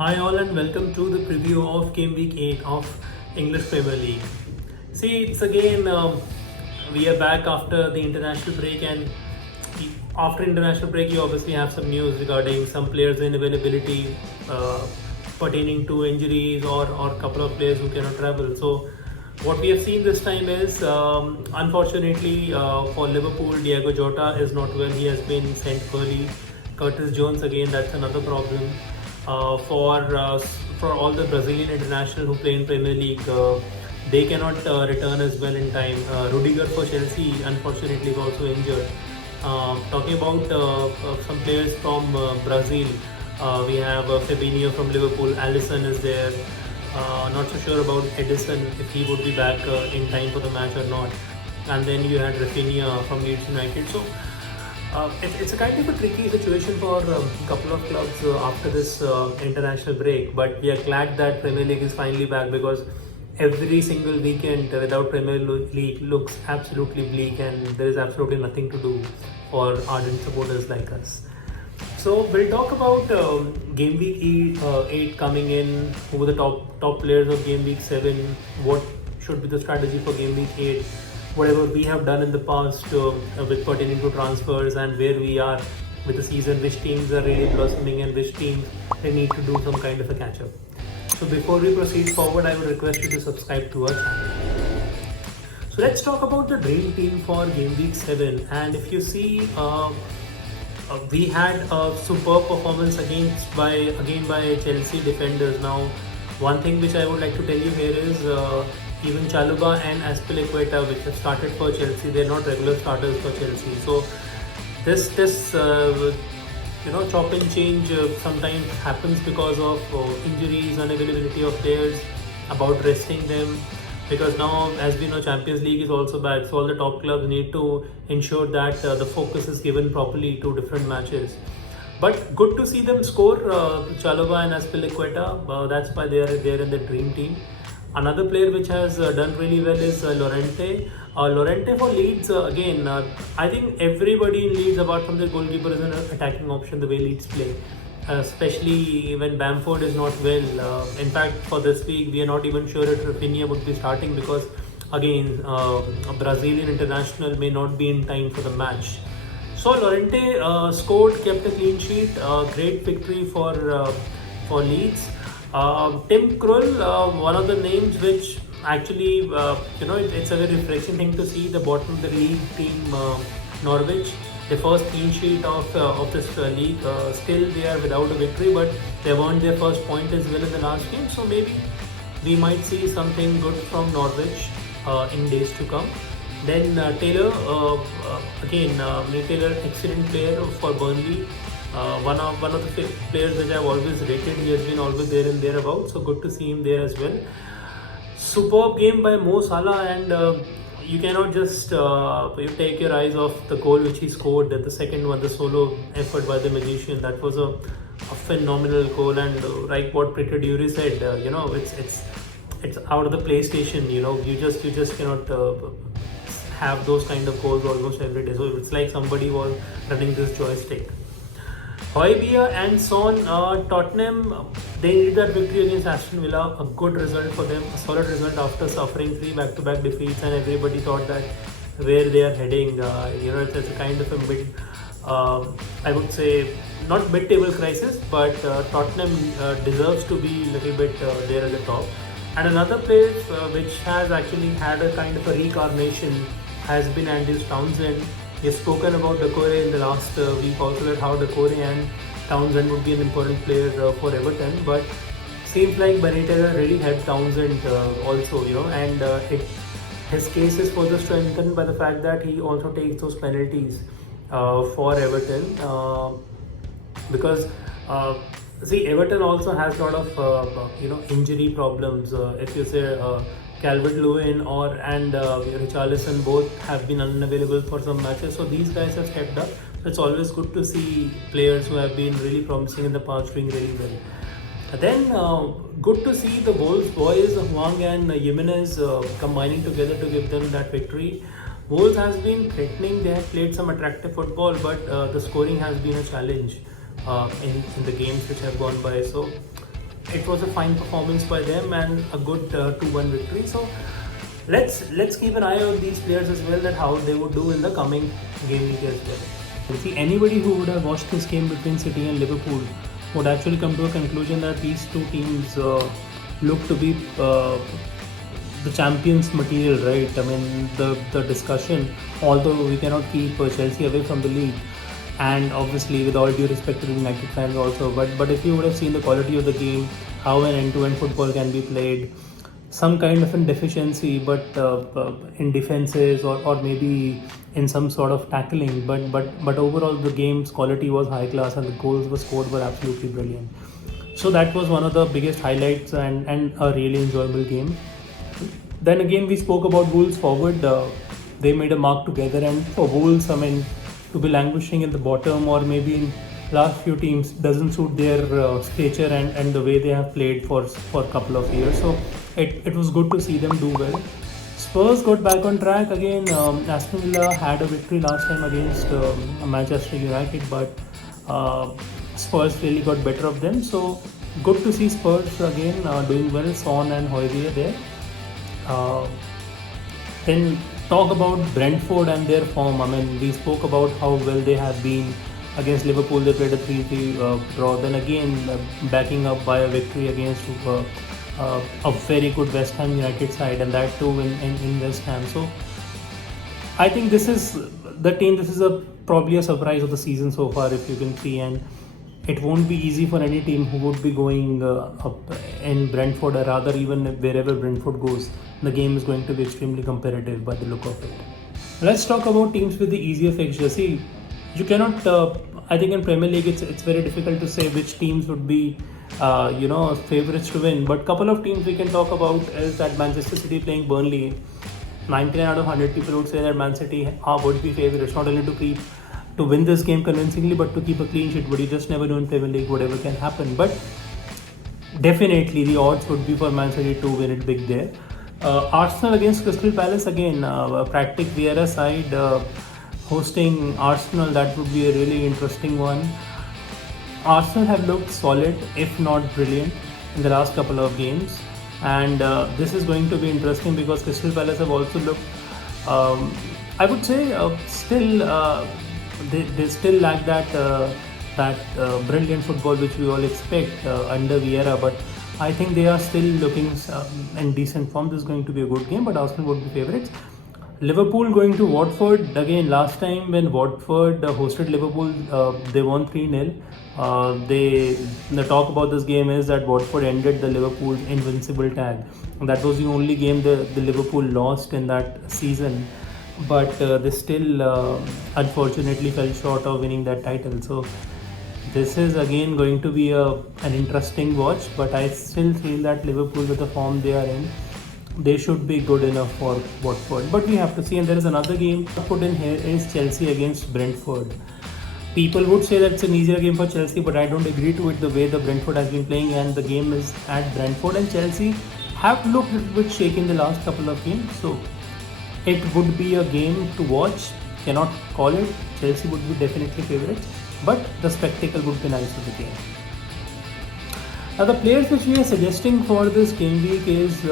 Hi all and welcome to the preview of Game Week 8 of English Premier League. See, it's again we are back after the international break, and after international break you obviously have some news regarding some players' inavailability pertaining to injuries or a couple of players who cannot travel. So what we have seen this time is unfortunately for Liverpool, Diego Jota is not well. He has been sent early. Curtis Jones again, that's another problem. For all the Brazilian international who play in Premier League, they cannot return as well in time. Rudiger for Chelsea, unfortunately, is also injured. Talking about some players from Brazil, we have Fabinho from Liverpool. Alisson is there. Not so sure about Edison if he would be back in time for the match or not. And then you had Rafinha from Leeds United. So it's a kind of a tricky situation for a couple of clubs after this international break, but we are glad that Premier League is finally back, because every single weekend without Premier League looks absolutely bleak, and there is absolutely nothing to do for ardent supporters like us. So we'll talk about Game Week 8 coming in, who are the top players of Game Week 7, what should be the strategy for Game Week 8, whatever we have done in the past with pertaining to transfers, and where we are with the season, which teams are really blossoming and which teams they need to do some kind of a catch up. So before we proceed forward, I would request you to subscribe to our channel. So let's talk about the dream team for Game Week 7. And if you see, we had a superb performance by Chelsea defenders. Now, one thing which I would like to tell you here is even Chalobah and Azpilicueta, which have started for Chelsea, they're not regular starters for Chelsea. So this chop and change sometimes happens because of injuries, unavailability of players, about resting them. Because now, as we know, Champions League is also back, so all the top clubs need to ensure that the focus is given properly to different matches. But good to see them score, Chalobah and Azpilicueta. That's why they are there in the dream team. Another player which has done really well is Llorente. Llorente for Leeds, again, I think everybody in Leeds, apart from the goalkeeper, is an attacking option the way Leeds play. Especially when Bamford is not well. In fact, for this week, we are not even sure if Rafinha would be starting, because, again, a Brazilian international may not be in time for the match. So Llorente scored, kept a clean sheet, great victory for Leeds. Tim Krul, one of the names which actually, it's a very refreshing thing to see the bottom of the league team, Norwich, the first clean sheet of this league. Still, they are without a victory, but they earned their first point as well in the last game. So maybe we might see something good from Norwich in days to come. Then Taylor, Taylor, excellent player for Burnley. One of the players which I've always rated. He has been always there and thereabouts, so good to see him there as well. Superb game by Mo Salah, and you cannot just you take your eyes off the goal which he scored. The second one, the solo effort by the magician, that was a phenomenal goal. And like what Peter Dury said, it's out of the PlayStation. You just cannot have those kind of goals almost every day. So it's like somebody was running this joystick. Højbjerg and Son, Tottenham, they need that victory against Aston Villa. A good result for them, a solid result after suffering 3 back-to-back defeats, and everybody thought that where they are heading, it's a kind of a I would say, not mid-table crisis, but Tottenham deserves to be a little bit there at the top. And another place which has actually had a kind of a reincarnation has been Andrews Townsend. We have spoken about Doucouré in the last week also, that how Doucouré and Townsend would be an important player for Everton, but seems like Benitez really helped Townsend also, and his case is further strengthened by the fact that he also takes those penalties for Everton, because see, Everton also has a lot of injury problems. If you say Calvert-Lewin and Richarlison both have been unavailable for some matches, so these guys have stepped up. So it's always good to see players who have been really promising in the past doing really well. Then good to see the Wolves boys, Hwang and Jimenez, combining together to give them that victory. Wolves has been threatening, they have played some attractive football, but the scoring has been a challenge in the games which have gone by. So it was a fine performance by them and a good 2-1 victory. So let's keep an eye on these players as well, that how they would do in the coming game week as well. See, anybody who would have watched this game between City and Liverpool would actually come to a conclusion that these two teams look to be the champions material, right? I mean, the discussion, although we cannot keep Chelsea away from the league, and obviously with all due respect to the United fans also, but if you would have seen the quality of the game, how an end-to-end football can be played, some kind of a deficiency, but in defenses or maybe in some sort of tackling, but overall the game's quality was high class and the goals were scored were absolutely brilliant. So that was one of the biggest highlights and a really enjoyable game. Then again, we spoke about Wolves forward. They made a mark together, and for Wolves, I mean, to be languishing in the bottom or maybe in last few teams doesn't suit their stature and the way they have played for a couple of years. So it was good to see them do well. Spurs got back on track again. Aston Villa had a victory last time against Manchester United, but Spurs really got better of them. So good to see Spurs again doing well. Son and Højbjerg there. Then talk about Brentford and their form. I mean, we spoke about how well they have been against Liverpool. They played a 3-3 draw. Then again, backing up by a victory against a very good West Ham United side, and that too in West Ham. So I think this is the team. This is probably a surprise of the season so far, if you can see, and it won't be easy for any team who would be going up in Brentford, or rather even wherever Brentford goes. The game is going to be extremely competitive by the look of it. Let's talk about teams with the easier fixtures. See, you cannot. I think in Premier League it's very difficult to say which teams would be favorites to win. But couple of teams we can talk about is that Manchester City playing Burnley. 99 out of 100 people would say that Man City would be favorites, not only to win this game convincingly, but to keep a clean sheet. But you just never know in Premier League, whatever can happen. But definitely the odds would be for Man City to win it big there. Arsenal against Crystal Palace again, Practic Vieira side hosting Arsenal, that would be a really interesting one. Arsenal have looked solid, if not brilliant, in the last couple of games, and this is going to be interesting because Crystal Palace have also looked, I would say, still they still lack that brilliant football which we all expect under Vieira, but I think they are still looking in decent form. This is going to be a good game, but Arsenal would be favourites. Liverpool going to Watford again. Last time when Watford hosted Liverpool, they won 3-0. The talk about this game is that Watford ended the Liverpool invincible tag. That was the only game the Liverpool lost in that season, but they still unfortunately fell short of winning that title. So this is again going to be an interesting watch, but I still feel that Liverpool, with the form they are in, they should be good enough for Watford. But we have to see. And there is another game put in here is Chelsea against Brentford. People would say that it's an easier game for Chelsea, but I don't agree to it the way the Brentford has been playing, and the game is at Brentford, and Chelsea have looked a little bit shaky in the last couple of games. So it would be a game to watch. Cannot call it. Chelsea would be definitely favourites, but the spectacle would be nice of the game. Now the players which we are suggesting for this game week is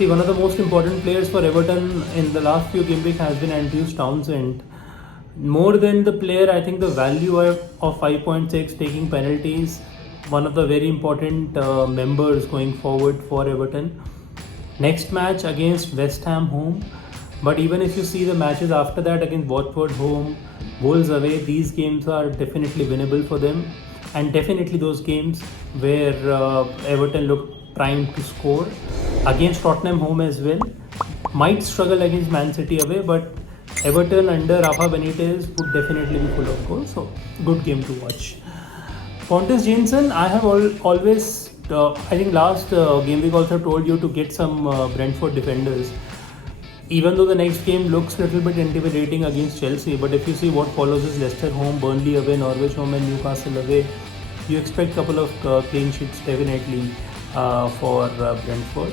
one of the most important players for Everton in the last few game week has been Andrews Townsend. More than the player, I think the value of 5.6 taking penalties, one of the very important members going forward for Everton. Next match against West Ham home, but even if you see the matches after that against Watford home, Wolves away, these games are definitely winnable for them, and definitely those games where Everton look primed to score. Against Tottenham home as well, might struggle against Man City away, but Everton under Rafa Benitez would definitely be full of goals, so good game to watch. Pontus Jansson, I have always, I think last game week also told you to get some Brentford defenders. Even though the next game looks a little bit intimidating against Chelsea, but if you see what follows is Leicester home, Burnley away, Norwich home and Newcastle away, you expect a couple of clean sheets definitely for Brentford.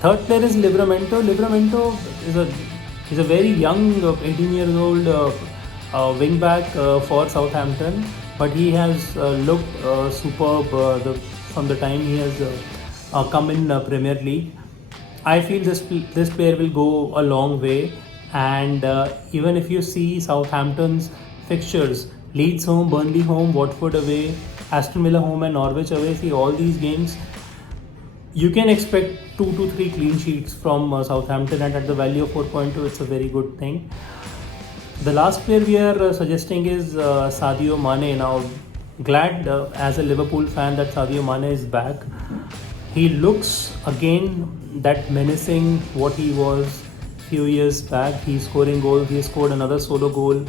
Third player is Livramento. Livramento is a very young 18 years old wing back for Southampton. but he has looked superb from the time he has come in Premier League. I feel this player will go a long way, and even if you see Southampton's fixtures, Leeds home, Burnley home, Watford away, Aston Villa home, and Norwich away. See all these games, you can expect 2 to 3 clean sheets from Southampton, and at the value of 4.2, it's a very good thing. The last player we are suggesting is Sadio Mane. Now, glad as a Liverpool fan that Sadio Mane is back. He looks again that menacing what he was few years back. He's scoring goals. He scored another solo goal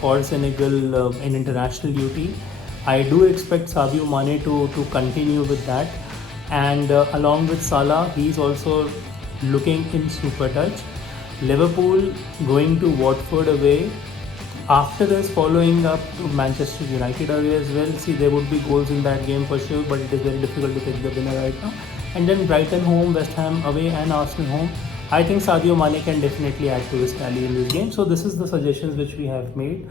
for Senegal in international duty. I do expect Sadio Mane to continue with that. And along with Salah, he's also looking in super touch. Liverpool going to Watford away. After this, following up to Manchester United away as well. See, there would be goals in that game for sure, but it is very difficult to pick the winner right now. And then Brighton home, West Ham away, and Arsenal home. I think Sadio Mane can definitely add to his tally in this game. So this is the suggestions which we have made.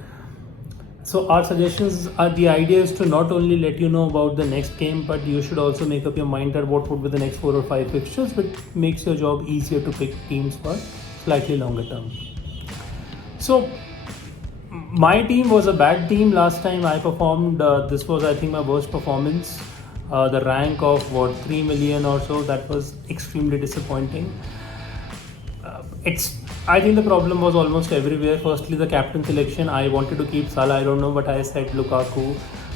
So our suggestions are, the idea is to not only let you know about the next game, but you should also make up your mind that what would be the next 4 or 5 fixtures, which makes your job easier to pick teams for slightly longer term. So my team was a bad team last time I performed. This was, I think, my worst performance. The rank of 3 million or so, that was extremely disappointing. I think the problem was almost everywhere. Firstly, the captain selection. I wanted to keep Salah. I don't know, but I said Lukaku.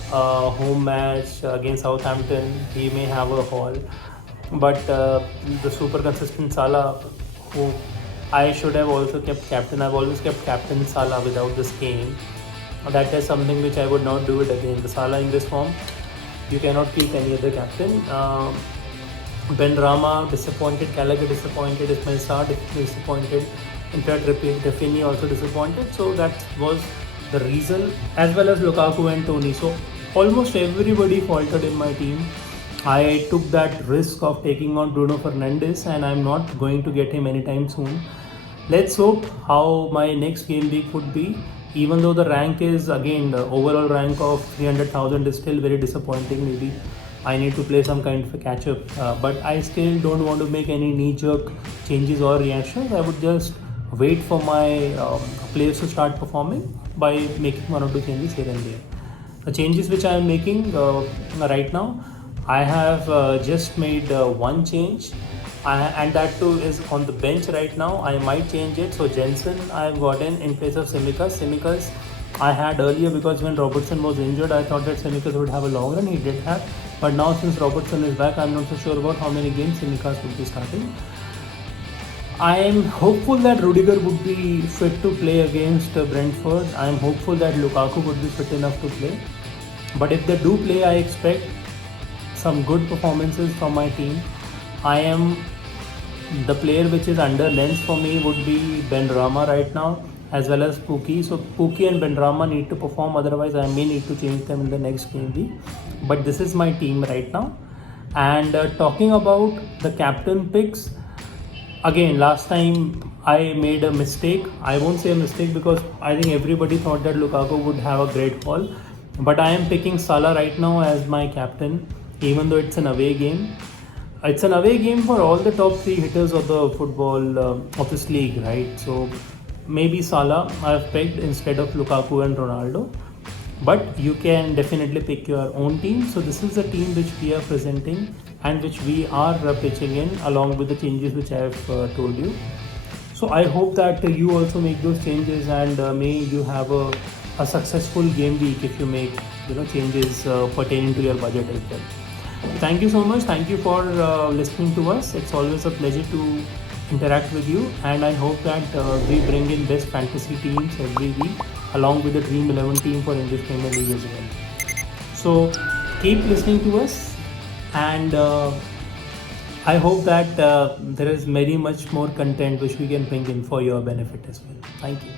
Home match against Southampton, he may have a haul. But the super consistent Salah, who I should have also kept captain. I've always kept captain Salah without this game. That is something which I would not do it again. The Salah in this form, you cannot keep any other captain. Benrahma disappointed, Gallagher disappointed, Ismail Sarr disappointed, in fact Rafinha also disappointed. So that was the reason, as well as Lukaku and Tony. So almost everybody faltered in my team. I took that risk of taking on Bruno Fernandes, and I'm not going to get him anytime soon. Let's hope how my next game week would be. Even though the rank is, again, the overall rank of 300,000 is still very disappointing. Maybe I need to play some kind of a catch up, but I still don't want to make any knee-jerk changes or reactions. I would just wait for my players to start performing by making 1 or 2 changes here and there. The changes which I am making right now, I have just made one change, and that too is on the bench right now. I might change it. So Jensen I have gotten in place of Tsimikas. Tsimikas I had earlier because when Robertson was injured, I thought that Tsimikas would have a long run. He did have. But now since Robertson is back, I'm not so sure about how many games Tsimikas will be starting. I am hopeful that Rudiger would be fit to play against Brentford. I am hopeful that Lukaku would be fit enough to play. But if they do play, I expect some good performances from my team. The player which is under lens for me would be Benrahma right now, as well as Pukki. So Pukki and Benrahma need to perform, otherwise I may need to change them in the next game week. But this is my team right now. And talking about the captain picks, again, last time I made a mistake. I won't say a mistake because I think everybody thought that Lukaku would have a great haul. But I am picking Salah right now as my captain, even though it's an away game. It's an away game for all the top 3 hitters of the football of this league, right? So maybe Salah I have picked instead of Lukaku and Ronaldo. But you can definitely pick your own team. So this is the team which we are presenting and which we are pitching in, along with the changes which I have told you. So I hope that you also make those changes, and may you have a successful game week if you make changes pertaining to your budget as well. Thank you so much. Thank you for listening to us. It's always a pleasure to interact with you, and I hope that we bring in best fantasy teams every week along with the Dream 11 team for English Premier League as well. So keep listening to us, and I hope that there is very much more content which we can bring in for your benefit as well. Thank you.